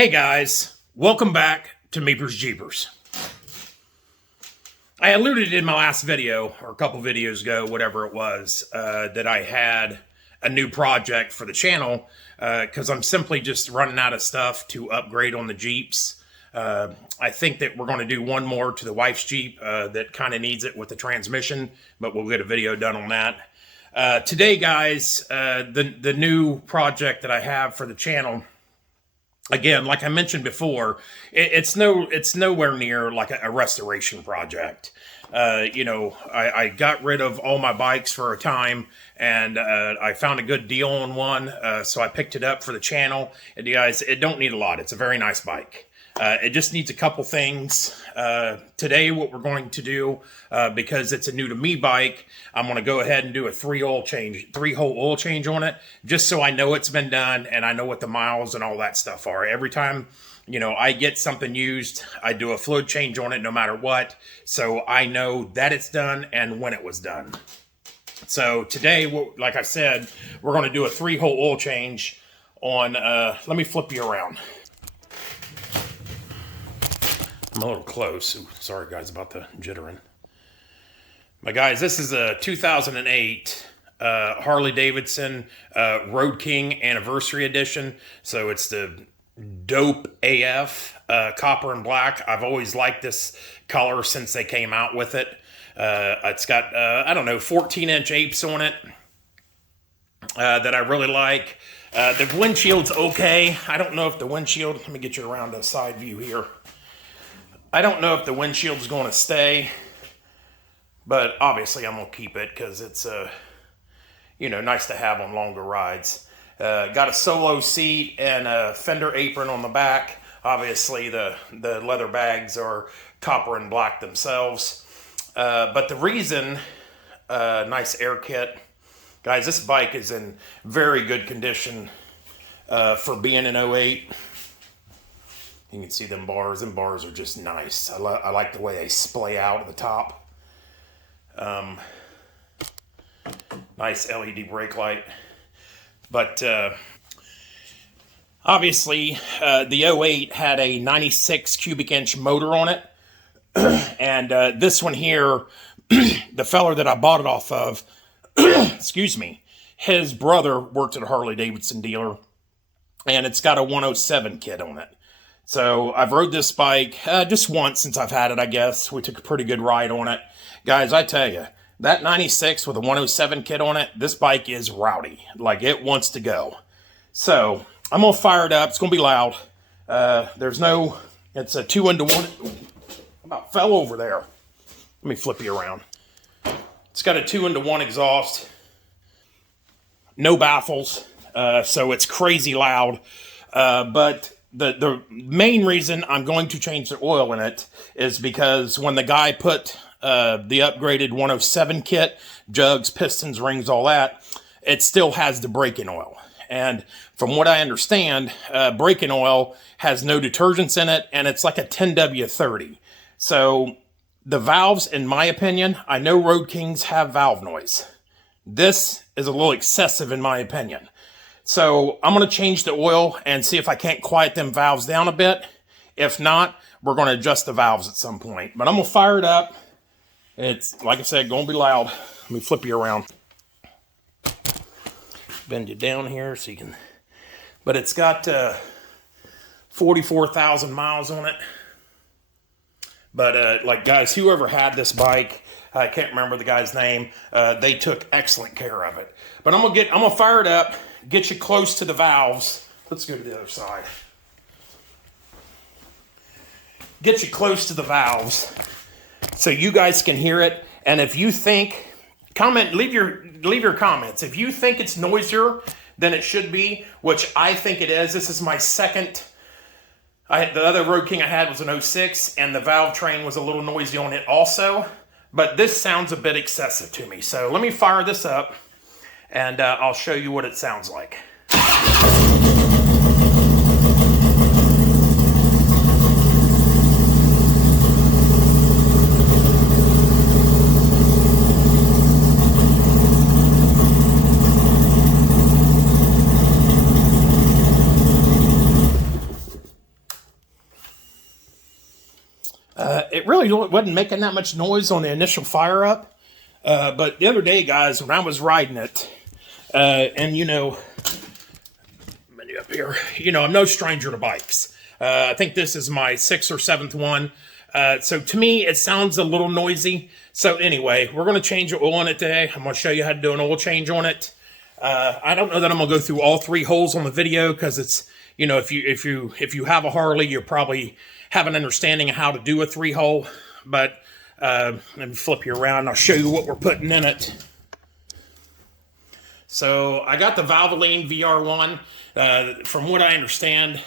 Hey guys, welcome back to Meepers Jeepers. I alluded in my last video, or a couple videos ago, whatever it was, that I had a new project for the channel because I'm simply just running out of stuff to upgrade on the Jeeps. I think that we're going to do one more to the wife's Jeep that kind of needs it with the transmission, but we'll get a video done on that. Today, guys, the new project that I have for the channel, again, like I mentioned before, it's nowhere near like a restoration project. I got rid of all my bikes for a time, and I found a good deal on one, so I picked it up for the channel. And you guys, it don't need a lot. It's a very nice bike. It just needs a couple things. Today, what we're going to do, because it's a new to me bike, I'm going to go ahead and do a three-hole oil change on it, just so I know it's been done and I know what the miles and all that stuff are. Every time, I get something used, I do a fluid change on it no matter what, so I know that it's done and when it was done. So today, like I said, we're going to do a three-hole oil change on, let me flip you around. I'm a little close. Ooh, sorry, guys, about the jittering. But, guys, this is a 2008 Harley-Davidson Road King Anniversary Edition. So it's the dope AF, copper and black. I've always liked this color since they came out with it. It's got, 14-inch apes on it that I really like. The windshield's okay. I don't know if the windshield... Let me get you around a side view here. I don't know if the windshield is going to stay, but obviously I'm going to keep it because it's, nice to have on longer rides. Got a solo seat and a fender apron on the back. Obviously the leather bags are copper and black themselves. But the reason, nice air kit. Guys, this bike is in very good condition for being an 08. You can see them bars. Them bars are just nice. I like the way they splay out at the top. Nice LED brake light. But obviously, the 08 had a 96 cubic inch motor on it. And this one here, the feller that I bought it off of, excuse me, his brother worked at a Harley-Davidson dealer. And it's got a 107 kit on it. So I've rode this bike just once since I've had it, I guess. We took a pretty good ride on it. Guys, I tell you, that 96 with a 107 kit on it, this bike is rowdy. Like, it wants to go. So I'm going to fire it up. It's going to be loud. It's a 2-into-1. I about fell over there. Let me flip you around. It's got a 2-into-1 exhaust. No baffles. So it's crazy loud. But... The main reason I'm going to change the oil in it is because when the guy put the upgraded 107 kit, jugs, pistons, rings, all that, it still has the braking oil. And from what I understand, braking oil has no detergents in it, and it's like a 10W30. So the valves, in my opinion, I know Road Kings have valve noise. This is a little excessive in my opinion. So I'm going to change the oil and see if I can't quiet them valves down a bit. If not, we're going to adjust the valves at some point. But I'm going to fire it up. It's, like I said, going to be loud. Let me flip you around. Bend you down here so you can... But it's got 44,000 miles on it. But, guys, whoever had this bike, I can't remember the guy's name, they took excellent care of it. But I'm gonna fire it up, get you close to the valves. Let's go to the other side. Get you close to the valves so you guys can hear it. And if you think, leave your comments. If you think it's noisier than it should be, which I think it is, this is my second. The other Road King I had was an 06, and the valve train was a little noisy on it also. But this sounds a bit excessive to me. So let me fire this up, and I'll show you what it sounds like. It really wasn't making that much noise on the initial fire up. But the other day, guys, when I was riding it, and you know, menu up here, you know, I'm no stranger to bikes. I think this is my 6th or 7th one. So to me, it sounds a little noisy. So anyway, we're going to change the oil on it today. I'm going to show you how to do an oil change on it. I don't know that I'm going to go through all 3 holes on the video because it's, you know, if you have a Harley, you probably have an understanding of how to do a 3-hole. But let me flip you around. I'll show you what we're putting in it. So I got the Valvoline VR1. From what I understand,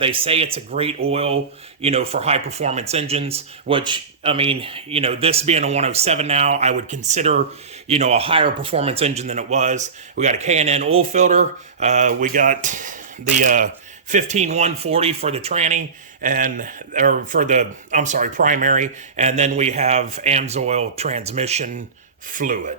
they say it's a great oil, you know, for high performance engines, which, I mean, you know, this being a 107 now, I would consider, you know, a higher performance engine than it was. We got a K&N oil filter. We got the 15140 for the tranny or for the, I'm sorry, primary. And then we have AMSOIL transmission fluid.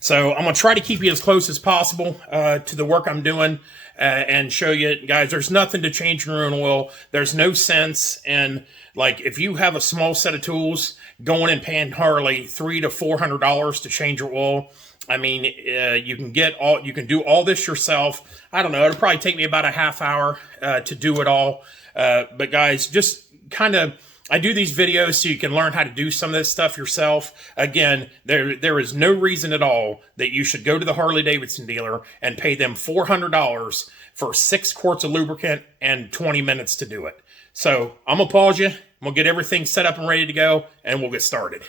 So I'm going to try to keep you as close as possible to the work I'm doing and show you, guys, there's nothing to change your own oil. There's no sense in, like, if you have a small set of tools, going and paying Harley $300 to $400 to change your oil. I mean, you can do all this yourself. I don't know, it'll probably take me about a half hour to do it all. But guys, just kind of, I do these videos so you can learn how to do some of this stuff yourself. Again, there is no reason at all that you should go to the Harley-Davidson dealer and pay them $400 for 6 quarts of lubricant and 20 minutes to do it. So I'm going to pause you. I'm going to get everything set up and ready to go, and we'll get started.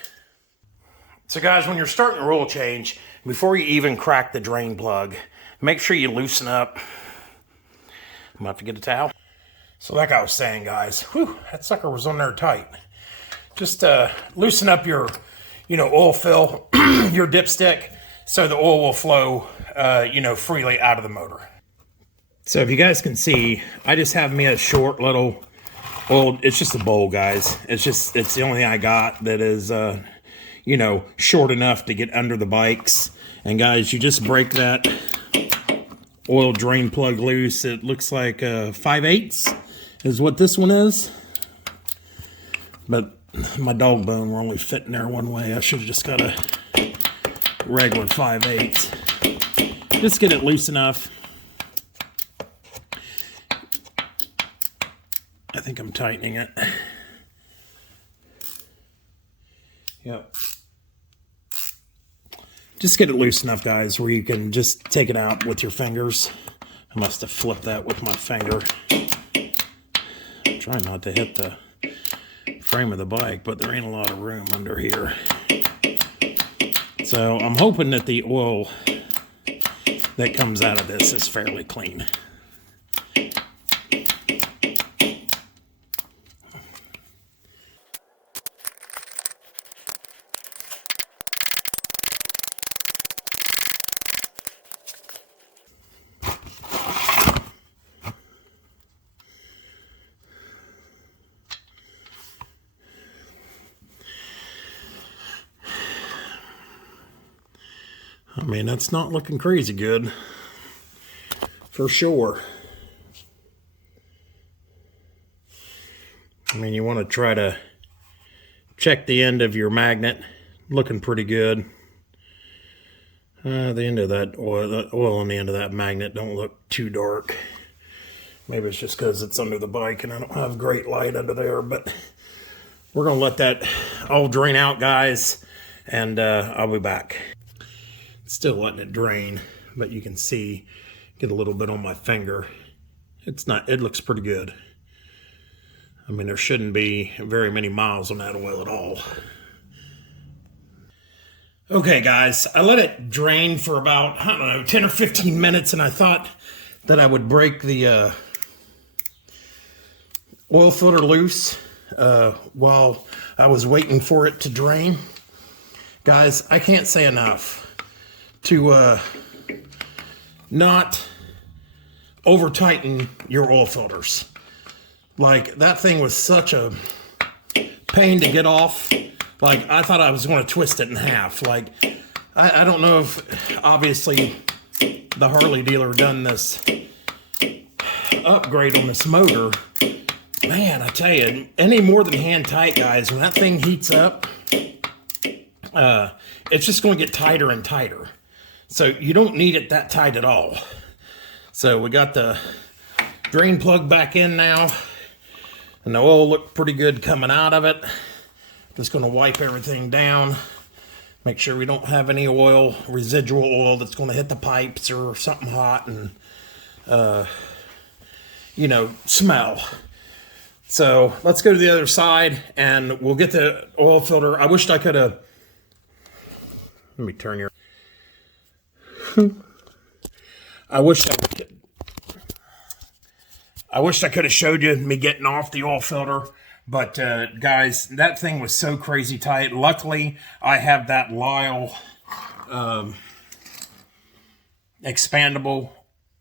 So guys, when you're starting a oil change, before you even crack the drain plug, make sure you loosen up. I'm about to get a towel. So like I was saying, guys, whew, that sucker was on there tight. Just loosen up your, you know, oil fill, your dipstick, so the oil will flow, you know, freely out of the motor. So if you guys can see, I just have me a short little oil. It's just a bowl, guys. It's the only thing I got that is, you know, short enough to get under the bikes. And guys, you just break that oil drain plug loose. It looks like 5/8 is what this one is. But my dog bone will only fit in there one way. I should have just got a regular 5/8. Just get it loose enough. I think I'm tightening it. Yep. Just get it loose enough, guys, where you can just take it out with your fingers. I must have flipped that with my finger. I'm trying not to hit the frame of the bike, but there ain't a lot of room under here. So I'm hoping that the oil that comes out of this is fairly clean. I mean, that's not looking crazy good, for sure. I mean, you want to try to check the end of your magnet. Looking pretty good. The end of that oil, the oil on the end of that magnet don't look too dark. Maybe it's just because it's under the bike and I don't have great light under there, but we're going to let that all drain out, guys, and I'll be back. Still letting it drain, but you can see, get a little bit on my finger. It looks pretty good. I mean, there shouldn't be very many miles on that oil at all. Okay, guys, I let it drain for about, I don't know, 10 or 15 minutes, and I thought that I would break the oil filter loose while I was waiting for it to drain. Guys, I can't say enough to not over tighten your oil filters. Like, that thing was such a pain to get off. Like, I thought I was going to twist it in half. Like, I don't know if, obviously, the Harley dealer done this upgrade on this motor, Man, I tell you, any more than hand tight, guys, when that thing heats up, it's just going to get tighter and tighter. So you don't need it that tight at all. So we got the drain plug back in now, and the oil looked pretty good coming out of it. Just going to wipe everything down, make sure we don't have any oil, residual oil that's going to hit the pipes or something hot and, you know, smell. So let's go to the other side and we'll get the oil filter. I wished I could have, let me turn your, I wish I could have showed you me getting off the oil filter, but guys, that thing was so crazy tight. Luckily, I have that Lyle expandable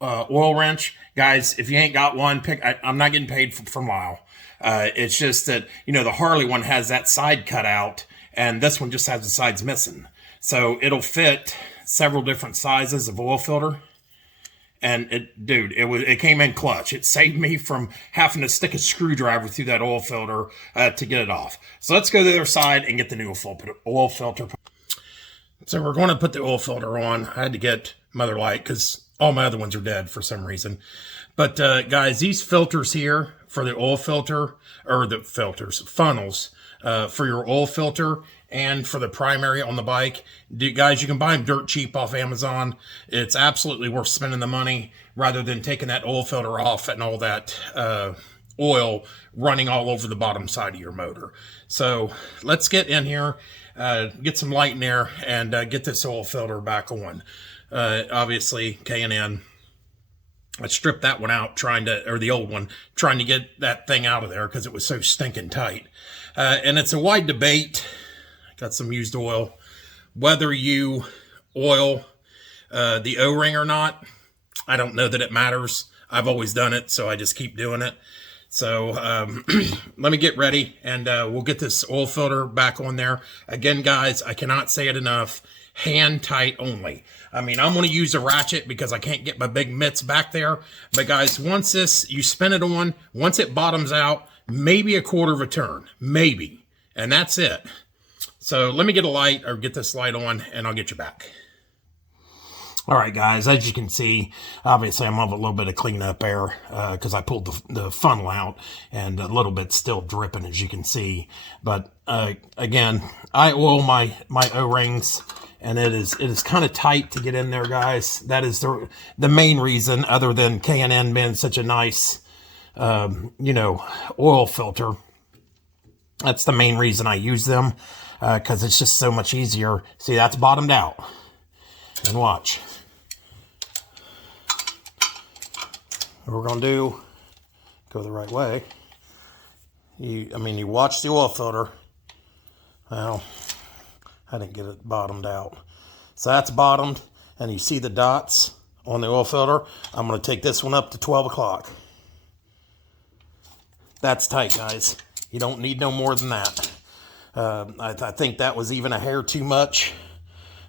oil wrench. Guys, if you ain't got one, I'm not getting paid from Lyle. It's just that, you know, the Harley one has that side cut out, and this one just has the sides missing. So it'll fit several different sizes of oil filter. And it came in clutch. It saved me from having to stick a screwdriver through that oil filter to get it off. So let's go to the other side and get the new oil filter. So we're going to put the oil filter on. I had to get Mother Light because all my other ones are dead for some reason. But guys, these filters here for the oil filter, or the funnels for your oil filter and for the primary on the bike, guys, you can buy them dirt cheap off Amazon. It's absolutely worth spending the money rather than taking that oil filter off and all that oil running all over the bottom side of your motor. So let's get in here, get some light in there, and get this oil filter back on. Obviously, K&N. I stripped that one out or the old one, trying to get that thing out of there because it was so stinking tight. And it's a wide debate. Got some used oil, whether you oil the O-ring or not. I don't know that it matters. I've always done it, so I just keep doing it. So let me get ready, and we'll get this oil filter back on there. Again, guys, I cannot say it enough. Hand tight only. I mean, I'm going to use a ratchet because I can't get my big mitts back there. But guys, once you spin it on, once it bottoms out, maybe a quarter of a turn, maybe. And that's it. So let me get a light, or get this light on, and I'll get you back. All right, guys, as you can see, obviously I'm of a little bit of cleanup there because I pulled the funnel out, and a little bit still dripping, as you can see. But again, I oil my O-rings, and it is kind of tight to get in there, guys. That is the main reason, other than K&N being such a nice, you know, oil filter. That's the main reason I use them, because it's just so much easier. See, that's bottomed out. And watch. What we're going to do, go the right way. You watch the oil filter. Well, I didn't get it bottomed out. So that's bottomed, and you see the dots on the oil filter. I'm going to take this one up to 12 o'clock. That's tight, guys. You don't need no more than that. I think that was even a hair too much.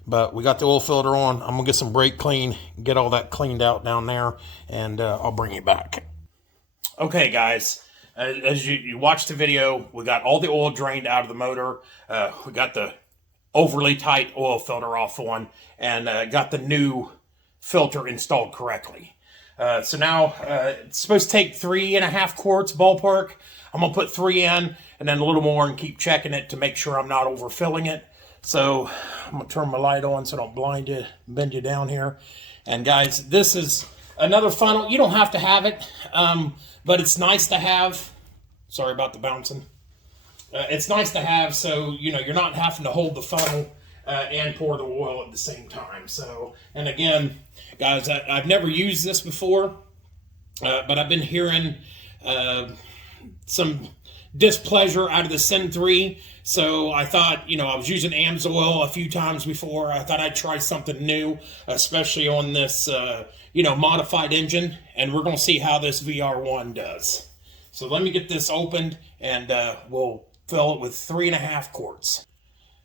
But we got the oil filter on. I'm going to get some brake clean, get all that cleaned out down there, and I'll bring you back. Okay, guys. As you watch the video, we got all the oil drained out of the motor. We got the overly tight oil filter off on, and got the new filter installed correctly. So now it's supposed to take 3.5 quarts ballpark. I'm going to put 3 in, and then a little more, and keep checking it to make sure I'm not overfilling it. So I'm going to turn my light on so I don't bend you down here. And guys, this is another funnel. You don't have to have it, but it's nice to have. Sorry about the bouncing. It's nice to have, so you know you're not having to hold the funnel and pour the oil at the same time. So, and again, guys, I've never used this before, but I've been hearing some displeasure out of the Sin 3. So I thought, you know, I was using AMSOIL a few times before. I thought I'd try something new, especially on this, you know, modified engine. And we're going to see how this VR1 does. So let me get this opened, and we'll fill it with 3.5 quarts.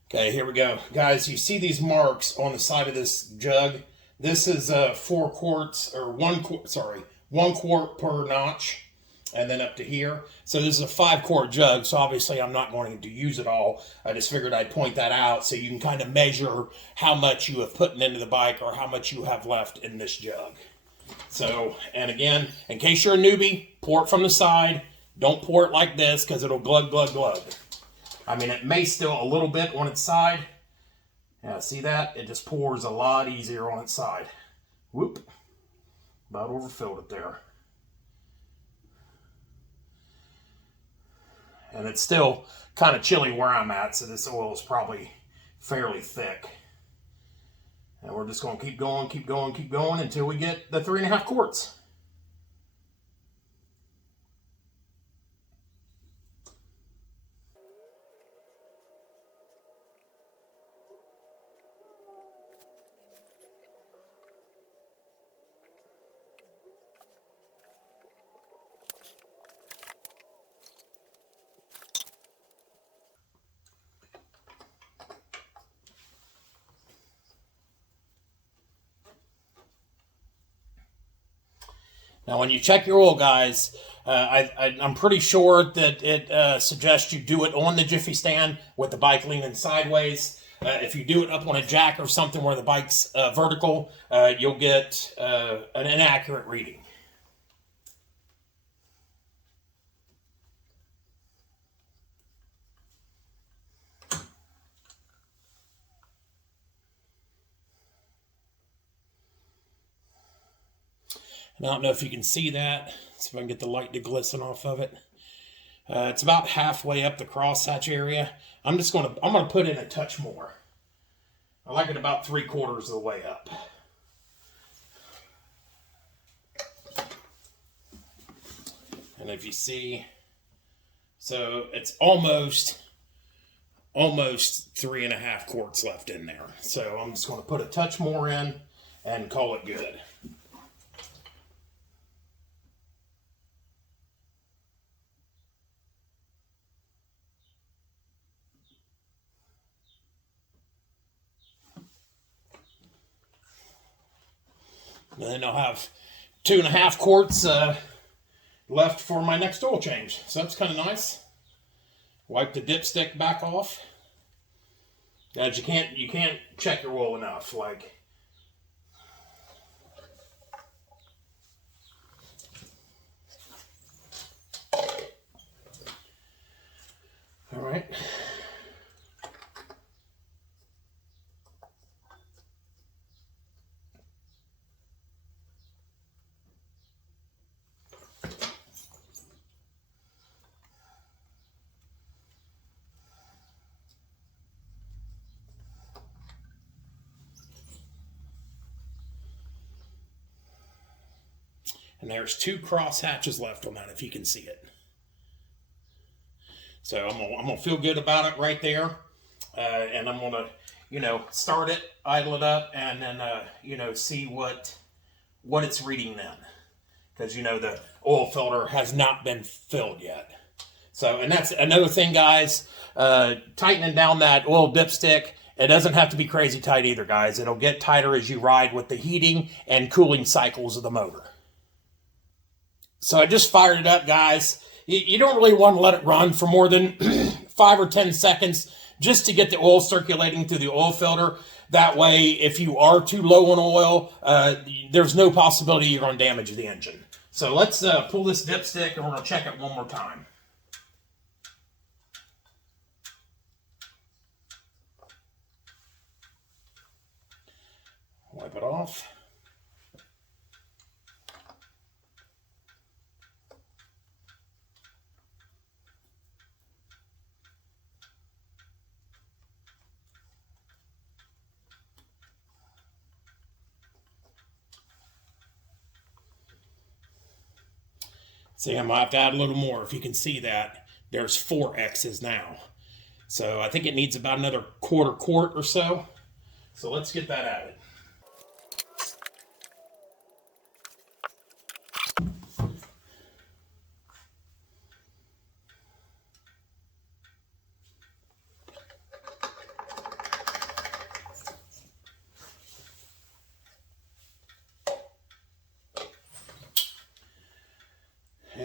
Okay, here we go. Guys, you see these marks on the side of this jug? This is 4 quarts, or 1 quart, sorry, 1 quart per notch. and then up to here. So this is a 5-quart jug, so obviously I'm not going to use it all. I just figured I'd point that out so you can kind of measure how much you have put into the bike or how much you have left in this jug. So, and again, in case you're a newbie, pour it from the side. Don't pour it like this because it'll glug, glug, glug. I mean, it may still a little bit on its side. Yeah, see that? It just pours a lot easier on its side. Whoop. About overfilled it there. And it's still kind of chilly where I'm at, so this oil is probably fairly thick. And we're just going to keep going, keep going, keep going until we get the 3.5 quarts. Now, when you check your oil, guys, I'm pretty sure that it suggests you do it on the Jiffy stand with the bike leaning sideways. If you do it up on a jack or something where the bike's vertical, you'll get an inaccurate reading. And I don't know if you can see that. See if I can get the light to glisten off of it. It's about halfway up the crosshatch area. I'm gonna put in a touch more. I like it about 3/4 of the way up. And if you see, so it's almost 3.5 quarts left in there. So I'm just gonna put a touch more in and call it good. And then I'll have 2.5 quarts left for my next oil change. So that's kind of nice. Wipe the dipstick back off. Guys, you can't check your oil enough. Like, all right. And there's 2 cross hatches left on that, if you can see it. So I'm gonna feel good about it right there, and I'm gonna, start it, idle it up, and then see what it's reading then, because the oil filter has not been filled yet. So, and that's another thing, guys. Tightening down that oil dipstick. It doesn't have to be crazy tight either, guys. It'll get tighter as you ride with the heating and cooling cycles of the motor. So I just fired it up, guys. You don't really want to let it run for more than 5 or 10 seconds just to get the oil circulating through the oil filter. That way, if you are too low on oil, there's no possibility you're going to damage the engine. So let's pull this dipstick and we're going to check it one more time. Wipe it off. See, I might have to add a little more. If you can see that, there's 4 X's now. So I think it needs about another 1/4 quart or so. So let's get that added.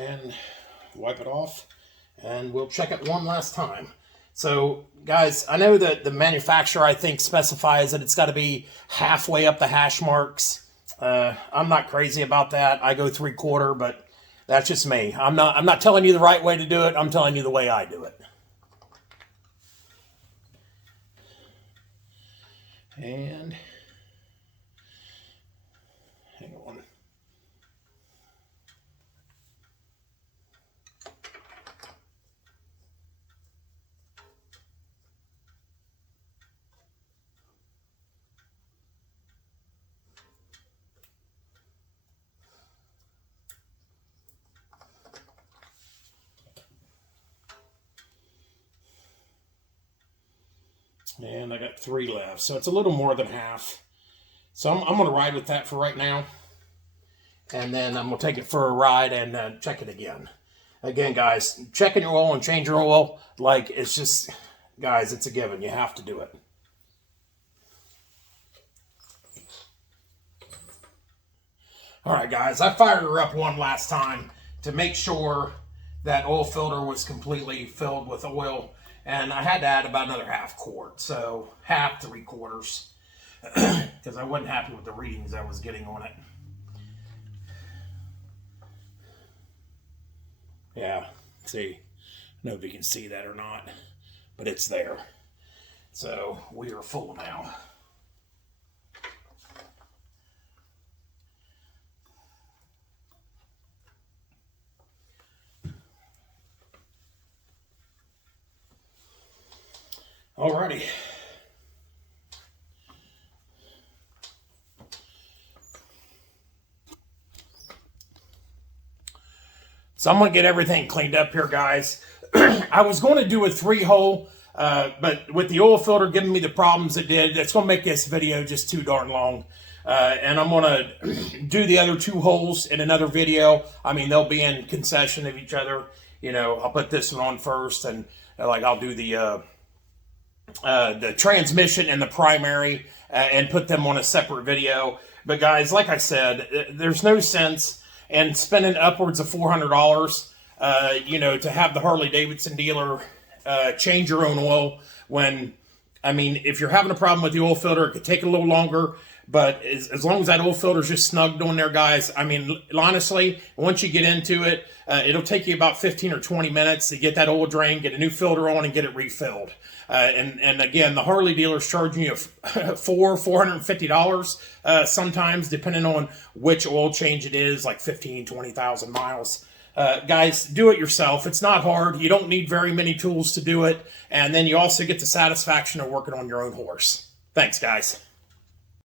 and wipe it off, and we'll check it one last time. So guys, I know that the manufacturer, I think, specifies that it's got to be halfway up the hash marks. I'm not crazy about that. I go 3/4, but that's just me. I'm not telling you the right way to do it. I'm telling you the way I do it. And hang on. And I got 3 left, so it's a little more than half. So I'm going to ride with that for right now. And then I'm going to take it for a ride and check it again. Again, guys, checking your oil and change your oil, like, it's just, guys, it's a given. You have to do it. All right, guys, I fired her up one last time to make sure that oil filter was completely filled with oil. And I had to add about another half quart, so half 3/4, because I wasn't happy with the readings I was getting on it. Yeah, see, I don't know if you can see that or not, but it's there. So we are full now. Alrighty. So I'm going to get everything cleaned up here, guys. I was going to do a 3-hole, but with the oil filter giving me the problems it did, that's going to make this video just too darn long. And I'm going to do the other 2 holes in another video. I mean, they'll be in concession of each other. You know, I'll put this one on first, and like I'll do the transmission and the primary and put them on a separate video. But guys, like I said, there's no sense in spending upwards of $400, you know, to have the Harley-Davidson dealer change your own oil when, I mean, if you're having a problem with the oil filter, it could take a little longer. But as long as that oil filter is just snugged on there, guys, I mean, honestly, once you get into it, it'll take you about 15 or 20 minutes to get that oil drain, get a new filter on, and get it refilled. And again, the Harley dealer's charging you $450 sometimes, depending on which oil change it is, like 15, 20,000 miles. Guys, do it yourself. It's not hard. You don't need very many tools to do it. And then you also get the satisfaction of working on your own horse. Thanks, guys.